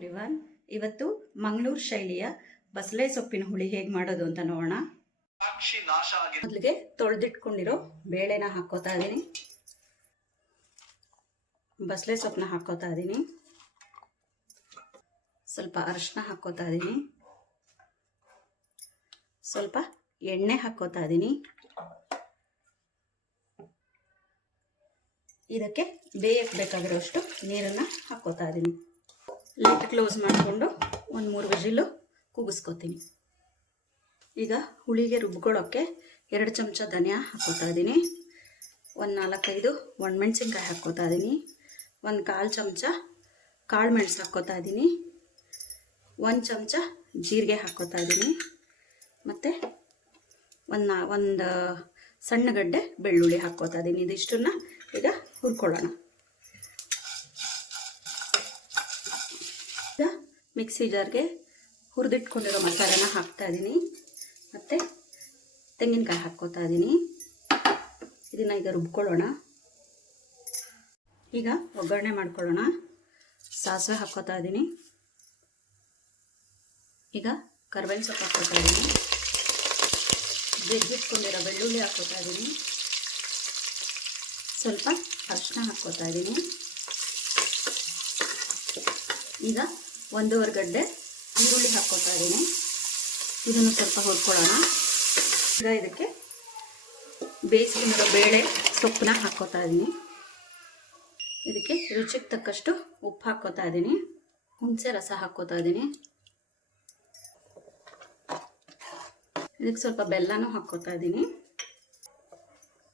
Everyone ಇವತ್ತು ಮಂಗಳೂರು ಶೈಲಿಯ ಬಸಳೆ ಸೊಪ್ಪಿನ ಹುಳಿ ಹೇಗೆ ಮಾಡೋದು ಅಂತ ನೋಡೋಣ. ಸಾಕ್ಷಿ ನಾಶ ಆಗಿದೆ ಮೊದಲಿಗೆ ತೊಳೆದಿಟ್ಕೊಂಡಿರೋ ಬೇಳೆನ ಹಾಕೋತಾ ಇದ್ದೀನಿ ಬಸಳೆ ಸೊಪ್ಪನ್ನ ಹಾಕೋತಾ ಇದ್ದೀನಿ ಸ್ವಲ್ಪ ಅರಶಿನ ಹಾಕೋತಾ ಇದ್ದೀನಿ ಸ್ವಲ್ಪ ಎಣ್ಣೆ ಹಾಕೋತಾ ಇದ್ದೀನಿ ಇದಕ್ಕೆ ಬೇಯಕ್ಕೆ ಬೇಕಾಗಿರೋಷ್ಟು ನೀರನ್ನು ಹಾಕೋತಾ ಇದ್ದೀನಿ ಲಿಟ್ ಕ್ಲೋಸ್ ಮಾಡಿಕೊಂಡು ಒಂದು ಮೂರು ವಿಜಿಲು ಕೂಗಿಸ್ಕೊತೀನಿ. ಈಗ ಹುಳಿಗೆ ರುಬ್ಕೊಳ್ಳೋಕ್ಕೆ ಎರಡು ಚಮಚ ಧನಿಯಾ ಹಾಕ್ಕೋತಾ ಇದ್ದೀನಿ. ಒಂದು ನಾಲ್ಕೈದು ಒಣಮೆಣ್ಸಿನ್ಕಾಯಿ ಹಾಕ್ಕೋತಾ ಇದ್ದೀನಿ. ಒಂದು ಕಾಲು ಚಮಚ ಕಾಳು ಮೆಣಸು ಹಾಕ್ಕೋತಾ ಇದ್ದೀನಿ. ಒಂದು ಚಮಚ ಜೀರಿಗೆ ಹಾಕ್ಕೋತಾ ಇದ್ದೀನಿ. ಮತ್ತು ಒಂದು ಒಂದು ಸಣ್ಣ ಗಡ್ಡೆ ಬೆಳ್ಳುಳ್ಳಿ ಹಾಕ್ಕೋತಾ ಇದ್ದೀನಿ. ಇದಿಷ್ಟನ್ನು ಈಗ ಹುರ್ಕೊಳ್ಳೋಣ ಈಗ ಮಿಕ್ಸಿ ಜಾರ್ಗೆ ಹುರಿದಿಟ್ಕೊಂಡಿರೋ ಮಸಾಲೆನ ಹಾಕ್ತಾ ಇದ್ದೀನಿ ಮತ್ತು ತೆಂಗಿನಕಾಯಿ ಹಾಕ್ಕೋತಾ ಇದ್ದೀನಿ ಇದನ್ನು ಈಗ ರುಬ್ಕೊಳ್ಳೋಣ. ಈಗ ಒಗ್ಗರಣೆ ಮಾಡ್ಕೊಳ್ಳೋಣ. ಸಾಸಿವೆ ಹಾಕ್ಕೋತಾ ಇದ್ದೀನಿ ಈಗ ಕರ್ಬೇವಿನ ಸೊಪ್ಪು ಹಾಕ್ಕೋತಾ ಇದ್ದೀನಿ ಜಜ್ಜಿಟ್ಕೊಂಡಿರೋ ಬೆಳ್ಳುಳ್ಳಿ ಹಾಕ್ಕೋತಾ ಇದ್ದೀನಿ ಸ್ವಲ್ಪ ಅರಿಶಿನ ಹಾಕ್ಕೋತಾ ಇದ್ದೀನಿ ಈಗ ಒಂದೂವರೆ ಗಡ್ಡೆ ಈರುಳ್ಳಿ ಹಾಕ್ಕೊತಾ ಇದ್ದೀನಿ. ಇದನ್ನು ಸ್ವಲ್ಪ ಹುರ್ಕೊಳ್ಳೋಣ ಈಗ ಇದಕ್ಕೆ ಬೇಯಿಸ್ಕೊಂಡಿರೋ ಬೇಳೆ ಸೊಪ್ಪನ್ನ ಹಾಕ್ಕೋತಾ ಇದ್ದೀನಿ. ಇದಕ್ಕೆ ರುಚಿಗೆ ತಕ್ಕಷ್ಟು ಉಪ್ಪು ಹಾಕ್ಕೋತಾ ಇದ್ದೀನಿ. ಹುಣಸೆ ರಸ ಹಾಕ್ಕೋತಾ ಇದ್ದೀನಿ. ಇದಕ್ಕೆ ಸ್ವಲ್ಪ ಬೆಲ್ಲನೂ ಹಾಕ್ಕೋತಾ ಇದ್ದೀನಿ.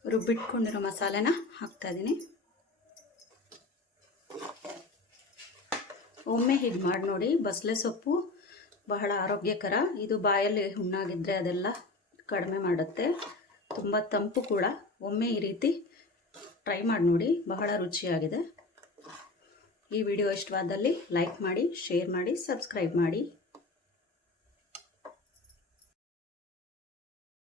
ರುಬ್ಬಿಟ್ಕೊಂಡಿರೋ ಮಸಾಲೆನ ಹಾಕ್ತಾ ಇದ್ದೀನಿ. ಒಮ್ಮೆ ಹೀಗೆ ಮಾಡಿ ನೋಡಿ. ಬಸಳೆ ಸೊಪ್ಪು ಬಹಳ ಆರೋಗ್ಯಕರ. ಇದು ಬಾಯಲ್ಲಿ ಹುಣ್ಣಾಗಿದ್ದರೆ ಅದೆಲ್ಲ ಕಡಿಮೆ ಮಾಡುತ್ತೆ. ತುಂಬ ತಂಪು ಕೂಡ. ಒಮ್ಮೆ ಈ ರೀತಿ ಟ್ರೈ ಮಾಡಿ ನೋಡಿ. ಬಹಳ ರುಚಿಯಾಗಿದೆ. ಈ ವಿಡಿಯೋ ಇಷ್ಟವಾದಲ್ಲಿ ಲೈಕ್ ಮಾಡಿ, ಶೇರ್ ಮಾಡಿ, ಸಬ್ಸ್ಕ್ರೈಬ್ ಮಾಡಿ.